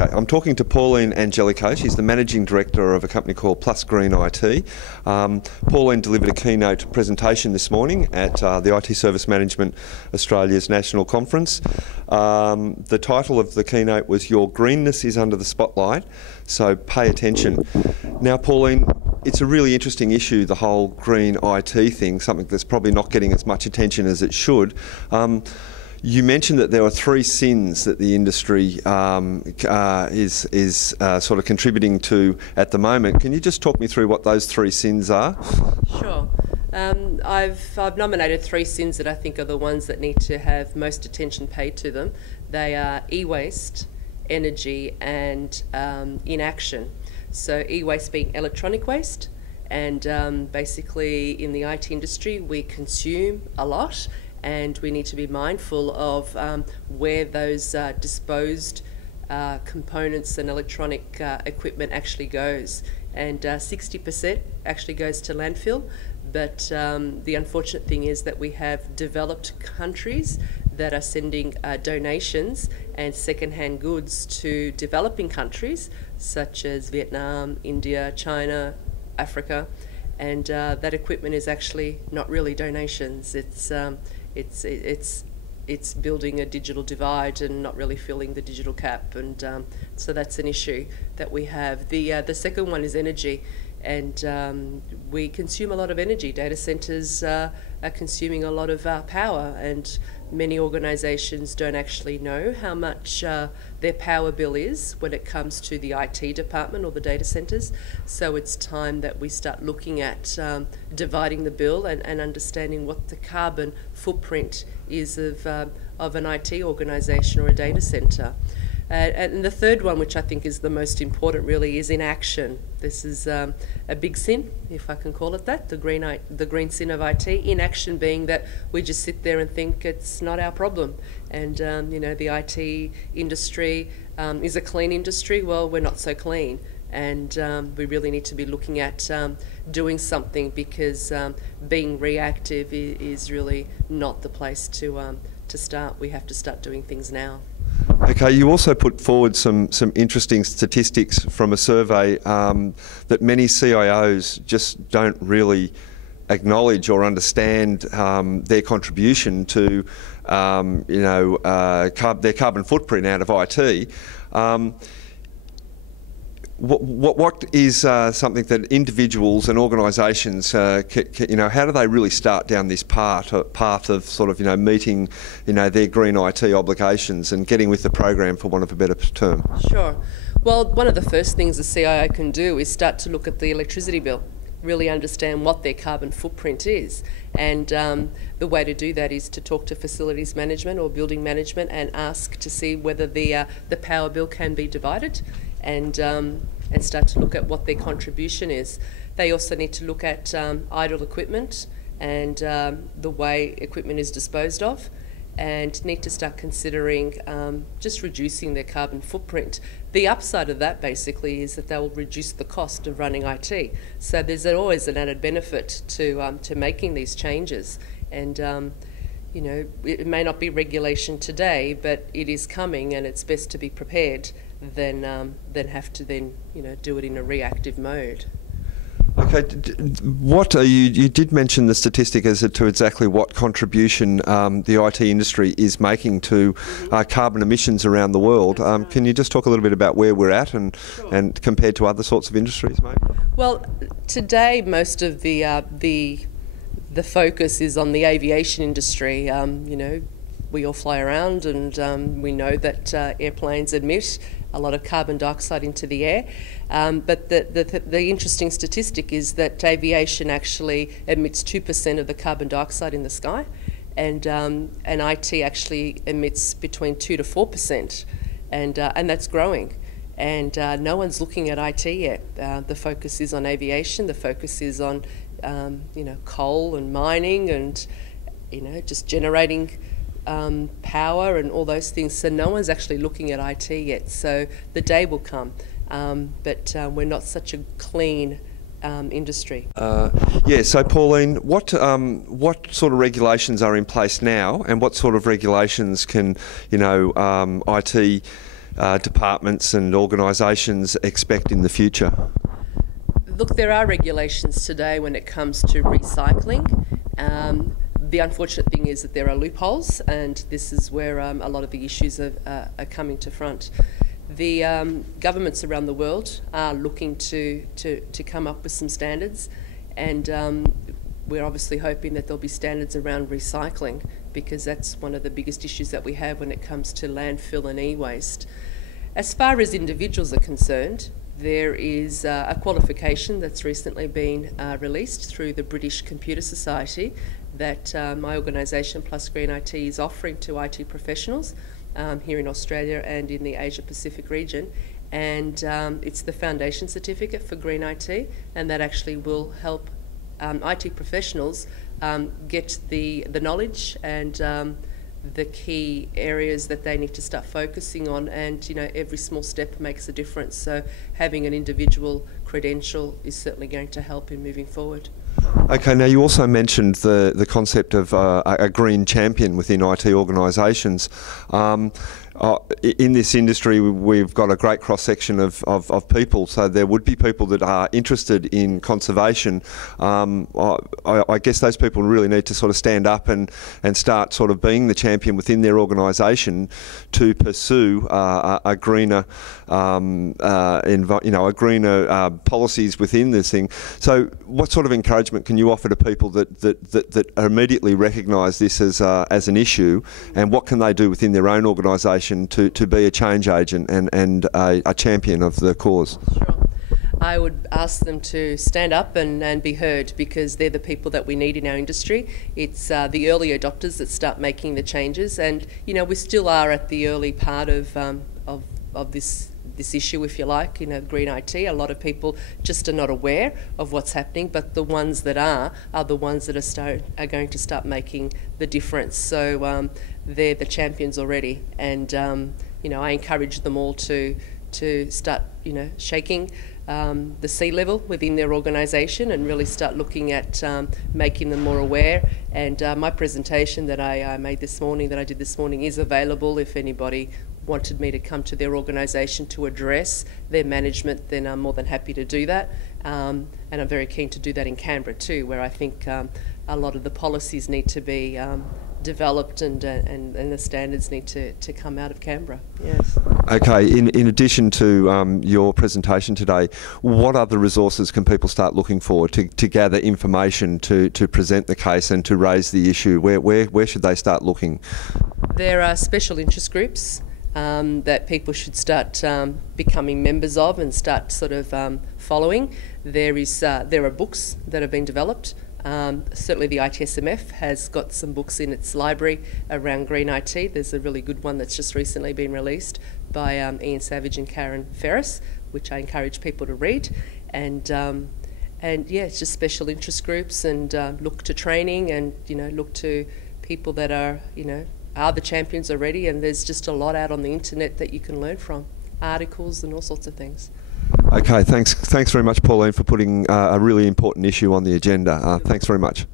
Okay, I'm talking to Pauline Angelico. She's the Managing Director of a company called PlusGreen IT. Pauline delivered a keynote presentation this morning at the IT Service Management Australia's National Conference. The title of the keynote was "Your Greenness is Under the Spotlight, so pay attention." Now, Pauline, it's a really interesting issue, the whole green IT thing, something that's probably not getting as much attention as it should. You mentioned that there are 3 sins that the industry is sort of contributing to at the moment. Can you just talk me through what those 3 sins are? Sure. I've nominated 3 sins that I think are the ones that need to have most attention paid to them. They are e-waste, energy and inaction. So e-waste being electronic waste, and basically in the IT industry we consume a lot, and we need to be mindful of where those disposed components and electronic equipment actually goes. And 60% actually goes to landfill, but the unfortunate thing is that we have developed countries that are sending donations and second-hand goods to developing countries such as Vietnam, India, China, Africa, and that equipment is actually not really donations. It's building a digital divide and not really filling the digital gap, and so that's an issue that we have. The second one is energy, and we consume a lot of energy. Data centres are consuming a lot of power, and many organisations don't actually know how much their power bill is when it comes to the IT department or the data centres. So it's time that we start looking at dividing the bill and understanding what the carbon footprint is of an IT organisation or a data centre. And the third one, which I think is the most important really, is inaction. This is a big sin, if I can call it that, the green sin of IT. Inaction being that we just sit there and think it's not our problem. And you know, the IT industry is a clean industry. Well, we're not so clean. And we really need to be looking at doing something, because being reactive is really not the place to start. We have to start doing things now. Okay, you also put forward some interesting statistics from a survey that many CIOs just don't really acknowledge or understand their contribution to their carbon footprint out of IT. What is something that individuals and organisations, how do they really start down this path of sort of, meeting, their green IT obligations and getting with the program, for want of a better term? Sure. Well, one of the first things a CIO can do is start to look at the electricity bill, really understand what their carbon footprint is. And the way to do that is to talk to facilities management or building management and ask to see whether the power bill can be divided, and start to look at what their contribution is. They also need to look at idle equipment and the way equipment is disposed of, and need to start considering just reducing their carbon footprint. The upside of that basically is that they will reduce the cost of running IT. So there's always an added benefit to making these changes. And it may not be regulation today, but it is coming, and it's best to be prepared than have to then do it in a reactive mode. Okay, you did mention the statistic as to exactly what contribution the IT industry is making to carbon emissions around the world. Can you just talk a little bit about where we're at and compared to other sorts of industries, maybe? Well, today most of the focus is on the aviation industry. We all fly around, and we know that airplanes emit a lot of carbon dioxide into the air. But the interesting statistic is that aviation actually emits 2% of the carbon dioxide in the sky, and IT actually emits between 2 to 4%, and that's growing. And no one's looking at IT yet. The focus is on aviation. The focus is on coal and mining, and just generating power and all those things. So no one's actually looking at IT yet. So the day will come, but we're not such a clean industry. So Pauline, what sort of regulations are in place now, and what sort of regulations can IT departments and organisations expect in the future? Look, there are regulations today when it comes to recycling. The unfortunate thing is that there are loopholes, and this is where a lot of the issues are coming to front. The governments around the world are looking to come up with some standards, and we're obviously hoping that there'll be standards around recycling, because that's one of the biggest issues that we have when it comes to landfill and e-waste. As far as individuals are concerned, there is a qualification that's recently been released through the British Computer Society that my organisation, PlusGreen IT, is offering to IT professionals here in Australia and in the Asia Pacific region. And it's the Foundation Certificate for Green IT, and that actually will help IT professionals get the knowledge and the key areas that they need to start focusing on, and every small step makes a difference. So having an individual credential is certainly going to help in moving forward. Okay, now you also mentioned the concept of a green champion within IT organisations. In this industry, we've got a great cross-section of people, so there would be people that are interested in conservation. I guess those people really need to sort of stand up and start sort of being the champion within their organisation to pursue a greener, a greener policies within this thing. So, what sort of encouragement can you offer to people that immediately recognise this as an issue, and what can they do within their own organisation to be a change agent and a champion of the cause? Sure. I would ask them to stand up and be heard, because they're the people that we need in our industry. It's the early adopters that start making the changes, and we still are at the early part of this issue, if you like, green IT. A lot of people just are not aware of what's happening, but the ones that are the ones that are going to start making the difference. So they're the champions already, and I encourage them all to start shaking the sea level within their organisation and really start looking at making them more aware. And my presentation that I did this morning is available if anybody wanted me to come to their organisation to address their management, then I'm more than happy to do that. And I'm very keen to do that in Canberra too, where I think a lot of the policies need to be developed and the standards need to come out of Canberra. Yes. Okay, in addition to your presentation today, what other resources can people start looking for to gather information, to present the case and to raise the issue? Where should they start looking? There are special interest groups that people should start becoming members of and start sort of following. There are books that have been developed. Certainly the itSMF has got some books in its library around green IT. There's a really good one that's just recently been released by Ian Savage and Karen Ferris, which I encourage people to read. And yeah, it's just special interest groups, and look to training, and look to people that are the champions already, and there's just a lot out on the internet that you can learn from, articles and all sorts of things. Okay, thanks very much, Pauline, for putting a really important issue on the agenda. Thanks very much.